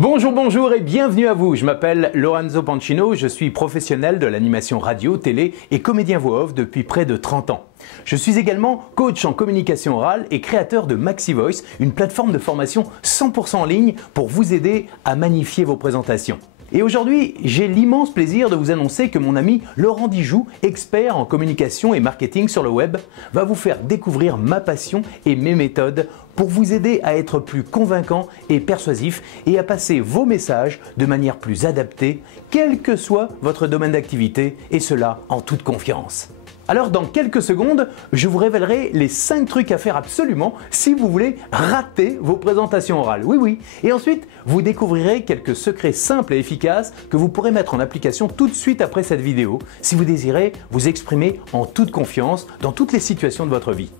Bonjour, bonjour et bienvenue à vous. Je m'appelle Lorenzo Pancino, je suis professionnel de l'animation radio, télé et comédien voix off depuis près de 30 ans. Je suis également coach en communication orale et créateur de MaxiVoice, une plateforme de formation 100% en ligne pour vous aider à magnifier vos présentations. Et aujourd'hui, j'ai l'immense plaisir de vous annoncer que mon ami Laurent Dijoux, expert en communication et marketing sur le web, va vous faire découvrir ma passion et mes méthodes pour vous aider à être plus convaincant et persuasif et à passer vos messages de manière plus adaptée, quel que soit votre domaine d'activité, et cela en toute confiance. Alors dans quelques secondes, je vous révélerai les 5 trucs à faire absolument si vous voulez rater vos présentations orales. Oui. Et ensuite, vous découvrirez quelques secrets simples et efficaces que vous pourrez mettre en application tout de suite après cette vidéo si vous désirez vous exprimer en toute confiance dans toutes les situations de votre vie.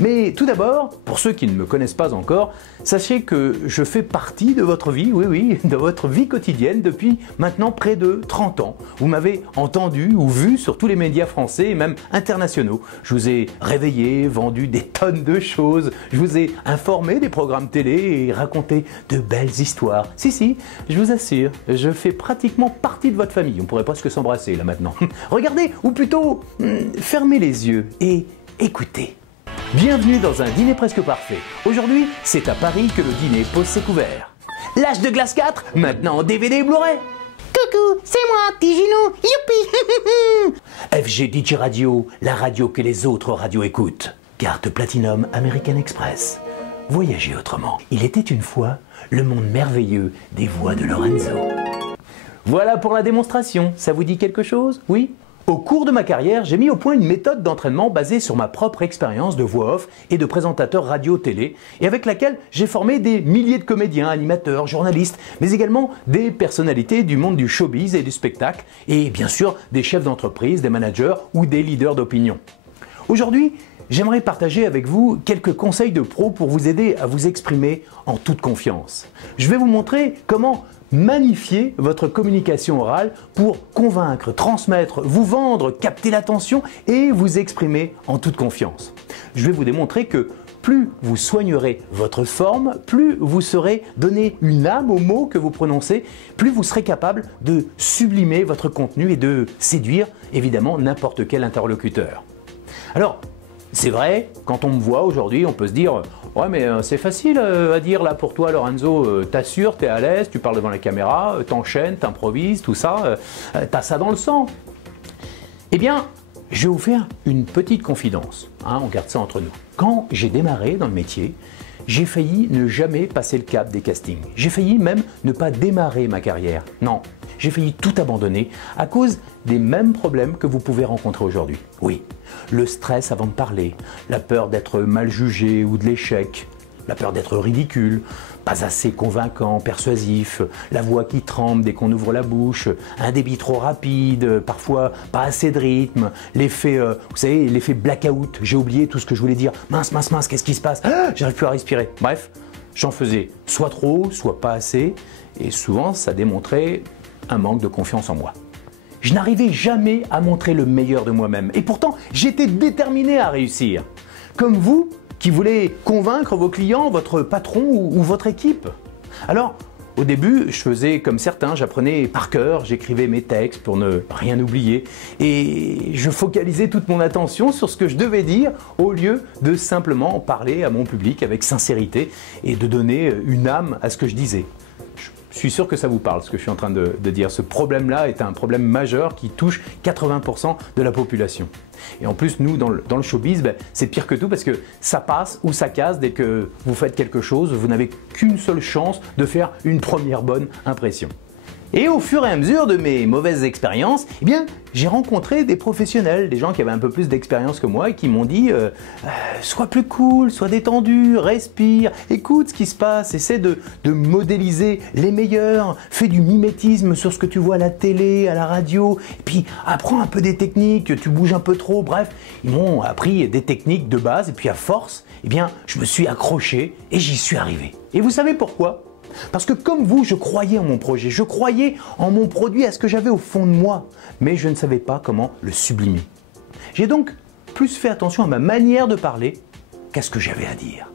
Mais tout d'abord, pour ceux qui ne me connaissent pas encore, sachez que je fais partie de votre vie, oui, de votre vie quotidienne depuis maintenant près de 30 ans. Vous m'avez entendu ou vu sur tous les médias français et même internationaux. Je vous ai réveillé, vendu des tonnes de choses, je vous ai informé des programmes télé et raconté de belles histoires. Si, je vous assure, je fais pratiquement partie de votre famille. On pourrait presque s'embrasser là maintenant. Regardez, ou plutôt, fermez les yeux et écoutez. Bienvenue dans un dîner presque parfait. Aujourd'hui, c'est à Paris que le dîner pose ses couverts. L'âge de glace 4, maintenant en DVD et Blu-ray. Coucou, c'est moi, Tiginou, youpi. FG DJ Radio, la radio que les autres radios écoutent. Carte Platinum American Express. Voyagez autrement. Il était une fois le monde merveilleux des voix de Lorenzo. Voilà pour la démonstration. Ça vous dit quelque chose? Oui? Au cours de ma carrière, j'ai mis au point une méthode d'entraînement basée sur ma propre expérience de voix off et de présentateur radio-télé, et avec laquelle j'ai formé des milliers de comédiens, animateurs, journalistes, mais également des personnalités du monde du showbiz et du spectacle, et bien sûr des chefs d'entreprise, des managers ou des leaders d'opinion. Aujourd'hui, j'aimerais partager avec vous quelques conseils de pro pour vous aider à vous exprimer en toute confiance. Je vais vous montrer comment magnifier votre communication orale pour convaincre, transmettre, vous vendre, capter l'attention et vous exprimer en toute confiance. Je vais vous démontrer que plus vous soignerez votre forme, plus vous saurez donner une âme aux mots que vous prononcez, plus vous serez capable de sublimer votre contenu et de séduire évidemment n'importe quel interlocuteur. Alors, c'est vrai, quand on me voit aujourd'hui, on peut se dire « Ouais, mais c'est facile à dire là pour toi, Lorenzo, t'assures, t'es à l'aise, tu parles devant la caméra, t'enchaînes, t'improvises, tout ça, t'as ça dans le sang. » Eh bien, je vais vous faire une petite confidence, on garde ça entre nous. Quand j'ai démarré dans le métier, j'ai failli ne jamais passer le cap des castings. J'ai failli même ne pas démarrer ma carrière. Non, j'ai failli tout abandonner à cause des mêmes problèmes que vous pouvez rencontrer aujourd'hui. Oui, le stress avant de parler, la peur d'être mal jugé ou de l'échec, la peur d'être ridicule, pas assez convaincant, persuasif, la voix qui tremble dès qu'on ouvre la bouche, un débit trop rapide, parfois pas assez de rythme, l'effet, vous savez, l'effet blackout, j'ai oublié tout ce que je voulais dire, mince, qu'est-ce qui se passe? J'arrive plus à respirer. Bref, j'en faisais soit trop, soit pas assez, et souvent ça démontrait un manque de confiance en moi. Je n'arrivais jamais à montrer le meilleur de moi-même, et pourtant j'étais déterminé à réussir. Comme vous, qui voulez convaincre vos clients, votre patron ou votre équipe. Alors, au début, je faisais comme certains, j'apprenais par cœur, j'écrivais mes textes pour ne rien oublier et je focalisais toute mon attention sur ce que je devais dire au lieu de simplement parler à mon public avec sincérité et de donner une âme à ce que je disais. Je suis sûr que ça vous parle, ce que je suis en train de dire. Ce problème-là est un problème majeur qui touche 80% de la population. Et en plus, nous, dans le showbiz, c'est pire que tout parce que ça passe ou ça casse dès que vous faites quelque chose. Vous n'avez qu'une seule chance de faire une première bonne impression. Et au fur et à mesure de mes mauvaises expériences, eh bien, j'ai rencontré des professionnels, des gens qui avaient un peu plus d'expérience que moi et qui m'ont dit sois plus cool, sois détendu, respire, écoute ce qui se passe, essaie de modéliser les meilleurs, fais du mimétisme sur ce que tu vois à la télé, à la radio, et puis apprends un peu des techniques, tu bouges un peu trop, bref, ils m'ont appris des techniques de base et puis à force, eh bien, je me suis accroché et j'y suis arrivé. Et vous savez pourquoi ? Parce que comme vous, je croyais en mon projet, je croyais en mon produit, à ce que j'avais au fond de moi, mais je ne savais pas comment le sublimer. J'ai donc plus fait attention à ma manière de parler qu'à ce que j'avais à dire.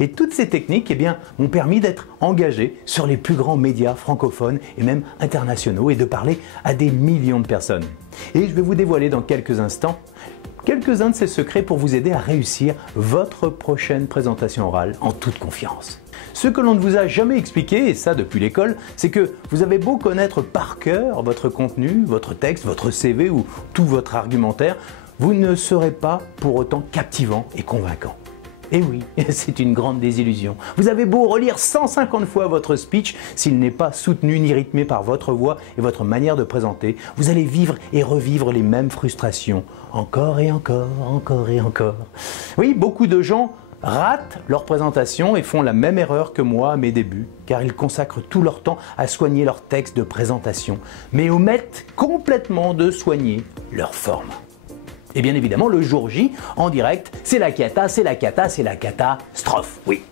Et toutes ces techniques eh bien, m'ont permis d'être engagé sur les plus grands médias francophones et même internationaux et de parler à des millions de personnes. Et je vais vous dévoiler dans quelques instants quelques-uns de ces secrets pour vous aider à réussir votre prochaine présentation orale en toute confiance. Ce que l'on ne vous a jamais expliqué, et ça depuis l'école, c'est que vous avez beau connaître par cœur votre contenu, votre texte, votre CV ou tout votre argumentaire, vous ne serez pas pour autant captivant et convaincant. Et oui, c'est une grande désillusion. Vous avez beau relire 150 fois votre speech, s'il n'est pas soutenu ni rythmé par votre voix et votre manière de présenter, vous allez vivre et revivre les mêmes frustrations, encore et encore, encore et encore. Oui, beaucoup de gens ratent leur présentation et font la même erreur que moi à mes débuts, car ils consacrent tout leur temps à soigner leur texte de présentation, mais omettent complètement de soigner leur forme. Et bien évidemment, le jour J, en direct, c'est la cata, c'est la cata, c'est la catastrophe, oui.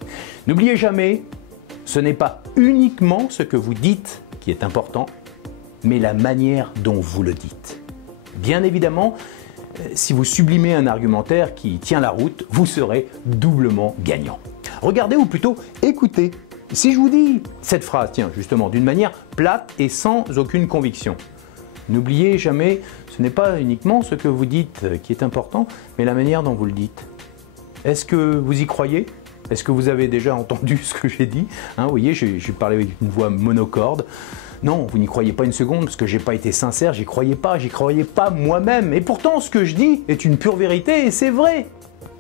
N'oubliez jamais, ce n'est pas uniquement ce que vous dites qui est important, mais la manière dont vous le dites. Bien évidemment, si vous sublimez un argumentaire qui tient la route, vous serez doublement gagnant. Regardez ou plutôt écoutez. Si je vous dis cette phrase, tiens, justement, d'une manière plate et sans aucune conviction, n'oubliez jamais, ce n'est pas uniquement ce que vous dites qui est important, mais la manière dont vous le dites. Est-ce que vous y croyez ? Est-ce que vous avez déjà entendu ce que j'ai dit ? Vous voyez, j'ai parlé avec une voix monocorde. Non, vous n'y croyez pas une seconde, parce que j'ai pas été sincère, j'y croyais pas moi-même. Et pourtant, ce que je dis est une pure vérité et c'est vrai.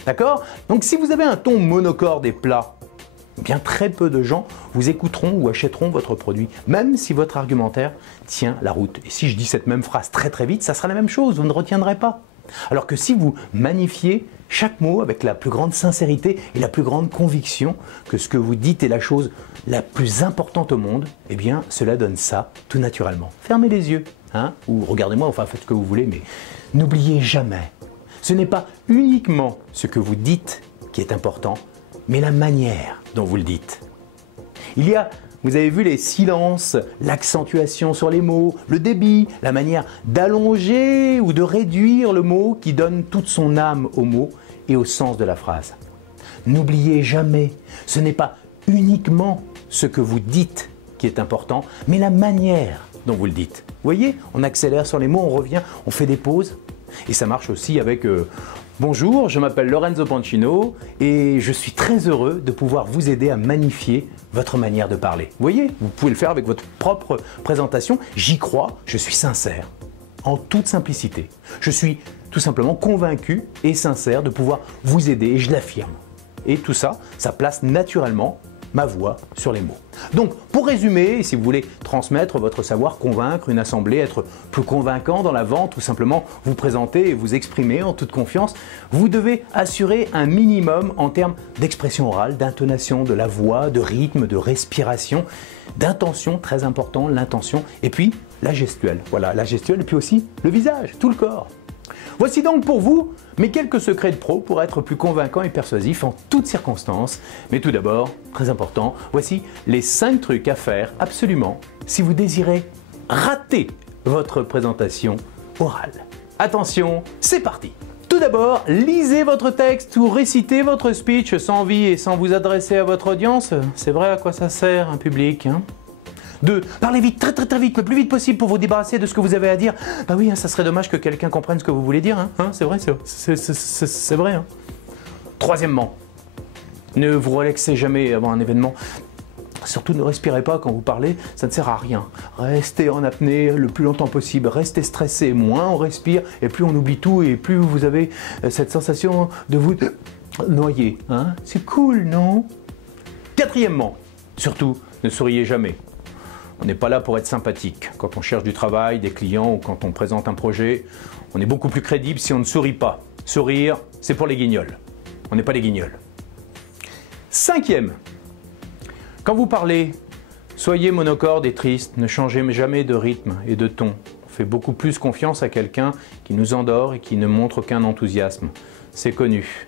D'accord ? Donc si vous avez un ton monocorde et plat, bien très peu de gens vous écouteront ou achèteront votre produit, même si votre argumentaire tient la route. Et si je dis cette même phrase très très vite, ça sera la même chose, vous ne retiendrez pas. Alors que si vous magnifiez chaque mot avec la plus grande sincérité et la plus grande conviction que ce que vous dites est la chose la plus importante au monde, eh bien cela donne ça tout naturellement. Fermez les yeux, ou regardez-moi, enfin faites ce que vous voulez, mais n'oubliez jamais, ce n'est pas uniquement ce que vous dites qui est important, mais la manière dont vous le dites. Il y a, vous avez vu les silences, l'accentuation sur les mots, le débit, la manière d'allonger ou de réduire le mot qui donne toute son âme au mot et au sens de la phrase. N'oubliez jamais, ce n'est pas uniquement ce que vous dites qui est important, mais la manière dont vous le dites. Vous voyez, on accélère sur les mots, on revient, on fait des pauses. Et ça marche aussi avec bonjour, je m'appelle Lorenzo Pancino et je suis très heureux de pouvoir vous aider à magnifier votre manière de parler. Vous voyez, vous pouvez le faire avec votre propre présentation. J'y crois, je suis sincère, en toute simplicité. Je suis tout simplement convaincu et sincère de pouvoir vous aider et je l'affirme. Et tout ça, ça place naturellement ma voix sur les mots. Donc, pour résumer, si vous voulez transmettre votre savoir, convaincre une assemblée, être plus convaincant dans la vente ou simplement vous présenter et vous exprimer en toute confiance, vous devez assurer un minimum en termes d'expression orale, d'intonation de la voix, de rythme, de respiration, d'intention, très important, l'intention, et puis la gestuelle. Voilà, la gestuelle, et puis aussi le visage, tout le corps. Voici donc pour vous mes quelques secrets de pro pour être plus convaincant et persuasif en toutes circonstances. Mais tout d'abord, très important, voici les 5 trucs à faire absolument si vous désirez rater votre présentation orale. Attention, c'est parti! Tout d'abord, lisez votre texte ou récitez votre speech sans envie et sans vous adresser à votre audience. C'est vrai à quoi ça sert un public, 2. Parlez vite, très vite, le plus vite possible pour vous débarrasser de ce que vous avez à dire. Bah oui, ça serait dommage que quelqu'un comprenne ce que vous voulez dire, c'est vrai, c'est vrai. Troisièmement, ne vous relaxez jamais avant un événement. Surtout ne respirez pas quand vous parlez, ça ne sert à rien. Restez en apnée le plus longtemps possible, restez stressé, moins on respire et plus on oublie tout et plus vous avez cette sensation de vous noyer. C'est cool, non? Quatrièmement, surtout, ne souriez jamais. On n'est pas là pour être sympathique. Quand on cherche du travail, des clients ou quand on présente un projet, on est beaucoup plus crédible si on ne sourit pas. Sourire, c'est pour les guignols. On n'est pas les guignols. 5e, quand vous parlez, soyez monocorde et triste. Ne changez jamais de rythme et de ton. On fait beaucoup plus confiance à quelqu'un qui nous endort et qui ne montre aucun enthousiasme. C'est connu.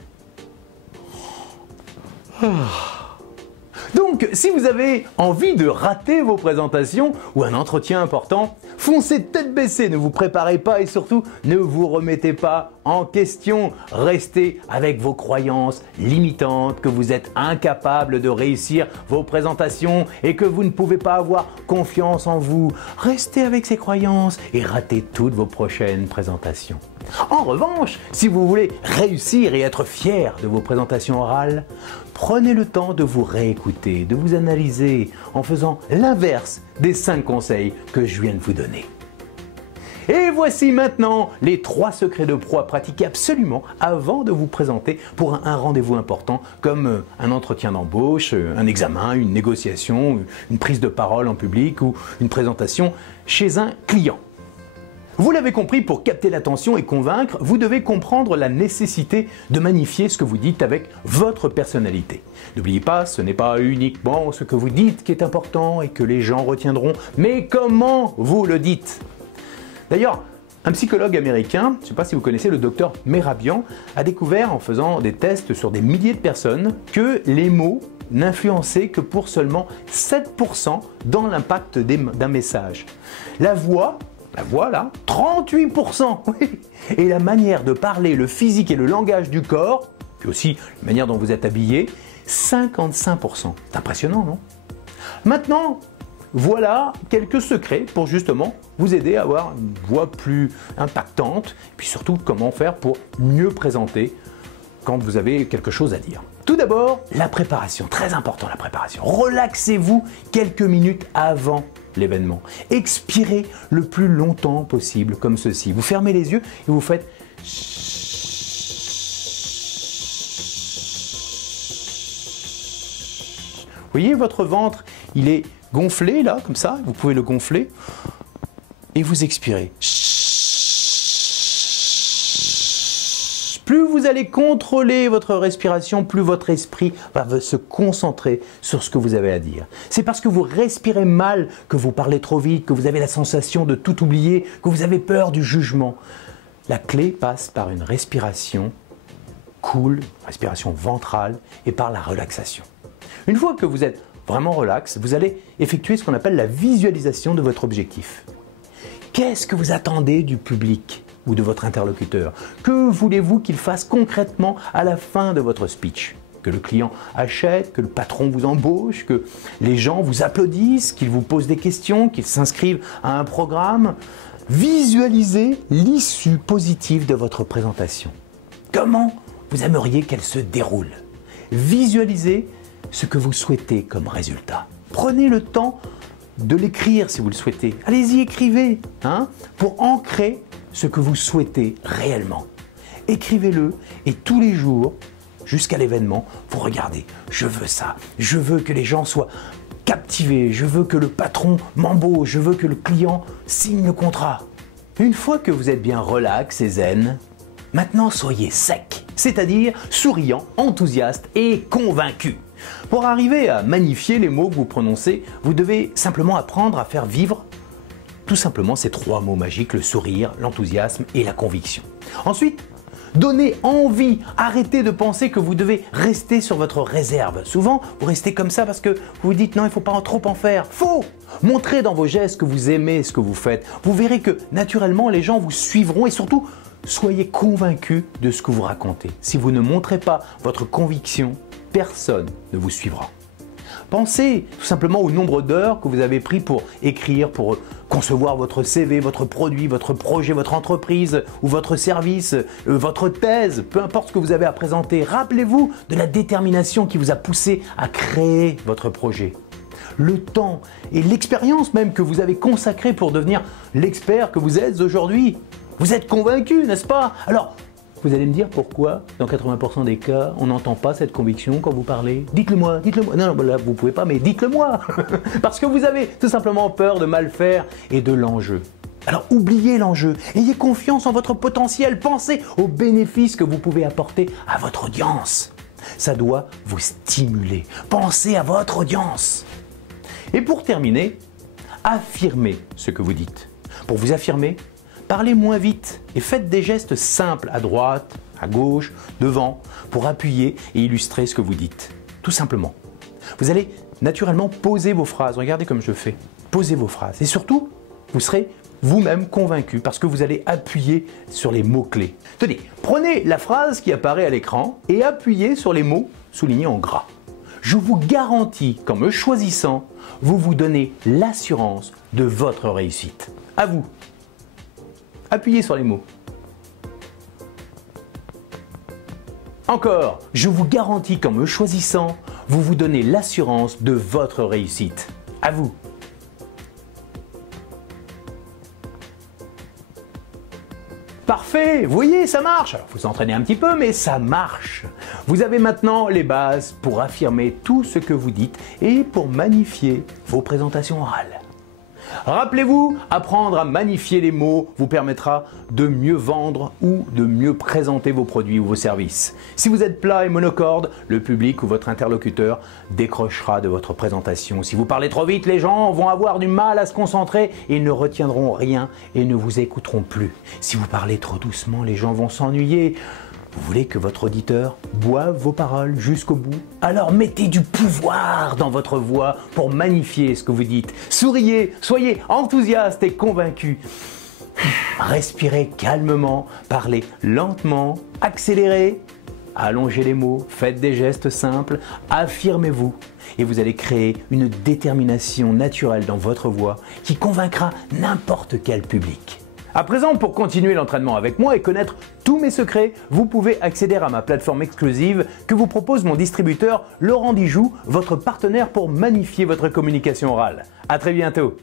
Donc, si vous avez envie de rater vos présentations ou un entretien important, foncez tête baissée, ne vous préparez pas et surtout ne vous remettez pas en question. Restez avec vos croyances limitantes, que vous êtes incapable de réussir vos présentations et que vous ne pouvez pas avoir confiance en vous. Restez avec ces croyances et ratez toutes vos prochaines présentations. En revanche, si vous voulez réussir et être fier de vos présentations orales, prenez le temps de vous réécouter, de vous analyser en faisant l'inverse des 5 conseils que je viens de vous donner. Et voici maintenant les 3 secrets de pro à pratiquer absolument avant de vous présenter pour un rendez-vous important comme un entretien d'embauche, un examen, une négociation, une prise de parole en public ou une présentation chez un client. Vous l'avez compris, pour capter l'attention et convaincre, vous devez comprendre la nécessité de magnifier ce que vous dites avec votre personnalité. N'oubliez pas, ce n'est pas uniquement ce que vous dites qui est important et que les gens retiendront, mais comment vous le dites. D'ailleurs, un psychologue américain, je ne sais pas si vous connaissez le docteur Mehrabian, a découvert en faisant des tests sur des milliers de personnes que les mots n'influençaient que pour seulement 7% dans l'impact d'un message. La voix là, 38%, oui. Et la manière de parler, le physique et le langage du corps, puis aussi la manière dont vous êtes habillé, 55%. C'est impressionnant, non? Maintenant, voilà quelques secrets pour justement vous aider à avoir une voix plus impactante, et puis surtout comment faire pour mieux présenter quand vous avez quelque chose à dire. Tout d'abord, la préparation, très important la préparation. Relaxez-vous quelques minutes avant l'événement. Expirez le plus longtemps possible comme ceci. Vous fermez les yeux et vous faites vous voyez votre ventre, il est gonflé là, comme ça, vous pouvez le gonfler et vous expirez. Plus vous allez contrôler votre respiration, plus votre esprit va se concentrer sur ce que vous avez à dire. C'est parce que vous respirez mal que vous parlez trop vite, que vous avez la sensation de tout oublier, que vous avez peur du jugement. La clé passe par une respiration cool, respiration ventrale et par la relaxation. Une fois que vous êtes vraiment relax, vous allez effectuer ce qu'on appelle la visualisation de votre objectif. Qu'est-ce que vous attendez du public ou de votre interlocuteur? Que voulez-vous qu'il fasse concrètement à la fin de votre speech? Que le client achète, que le patron vous embauche, que les gens vous applaudissent, qu'ils vous posent des questions, qu'ils s'inscrivent à un programme? Visualisez l'issue positive de votre présentation. Comment vous aimeriez qu'elle se déroule? Visualisez ce que vous souhaitez comme résultat. Prenez le temps de l'écrire si vous le souhaitez. Allez-y, écrivez, pour ancrer ce que vous souhaitez réellement. Écrivez-le et tous les jours, jusqu'à l'événement, vous regardez. Je veux ça. Je veux que les gens soient captivés. Je veux que le patron m'embauche. Je veux que le client signe le contrat. Une fois que vous êtes bien relax et zen, maintenant soyez sec, c'est-à-dire souriant, enthousiaste et convaincu. Pour arriver à magnifier les mots que vous prononcez, vous devez simplement apprendre à faire vivre tout simplement ces 3 mots magiques, le sourire, l'enthousiasme et la conviction. Ensuite, donnez envie, arrêtez de penser que vous devez rester sur votre réserve. Souvent, vous restez comme ça parce que vous vous dites non, il ne faut pas trop en faire. Faux! Montrez dans vos gestes que vous aimez ce que vous faites. Vous verrez que naturellement, les gens vous suivront et surtout, soyez convaincus de ce que vous racontez. Si vous ne montrez pas votre conviction, personne ne vous suivra. Pensez tout simplement au nombre d'heures que vous avez pris pour écrire, pour concevoir votre CV, votre produit, votre projet, votre entreprise ou votre service, votre thèse, peu importe ce que vous avez à présenter. Rappelez-vous de la détermination qui vous a poussé à créer votre projet. Le temps et l'expérience même que vous avez consacré pour devenir l'expert que vous êtes aujourd'hui. Vous êtes convaincu, n'est-ce pas? Alors, vous allez me dire pourquoi, dans 80% des cas, on n'entend pas cette conviction quand vous parlez. Dites-le moi, dites-le moi. Non, là, vous pouvez pas, mais dites-le moi. Parce que vous avez tout simplement peur de mal faire et de l'enjeu. Alors oubliez l'enjeu, ayez confiance en votre potentiel, pensez aux bénéfices que vous pouvez apporter à votre audience. Ça doit vous stimuler. Pensez à votre audience. Et pour terminer, affirmez ce que vous dites. Pour vous affirmer, parlez moins vite et faites des gestes simples à droite, à gauche, devant, pour appuyer et illustrer ce que vous dites. Tout simplement. Vous allez naturellement poser vos phrases. Regardez comme je fais. Posez vos phrases. Et surtout, vous serez vous-même convaincu parce que vous allez appuyer sur les mots-clés. Tenez, prenez la phrase qui apparaît à l'écran et appuyez sur les mots soulignés en gras. Je vous garantis qu'en me choisissant, vous vous donnez l'assurance de votre réussite. À vous. Appuyez sur les mots. Encore, je vous garantis qu'en me choisissant, vous vous donnez l'assurance de votre réussite. À vous. Parfait, vous voyez, ça marche. Alors, vous entraînez un petit peu, mais ça marche. Vous avez maintenant les bases pour affirmer tout ce que vous dites et pour magnifier vos présentations orales. Rappelez-vous, apprendre à magnifier les mots vous permettra de mieux vendre ou de mieux présenter vos produits ou vos services. Si vous êtes plat et monocorde, le public ou votre interlocuteur décrochera de votre présentation. Si vous parlez trop vite, les gens vont avoir du mal à se concentrer et ils ne retiendront rien et ne vous écouteront plus. Si vous parlez trop doucement, les gens vont s'ennuyer. Vous voulez que votre auditeur boive vos paroles jusqu'au bout? Alors mettez du pouvoir dans votre voix pour magnifier ce que vous dites. Souriez, soyez enthousiaste et convaincu. Respirez calmement, parlez lentement, accélérez, allongez les mots, faites des gestes simples, affirmez-vous et vous allez créer une détermination naturelle dans votre voix qui convaincra n'importe quel public. À présent, pour continuer l'entraînement avec moi et connaître tous mes secrets, vous pouvez accéder à ma plateforme exclusive que vous propose mon distributeur Laurent Dijoux, votre partenaire pour magnifier votre communication orale. À très bientôt.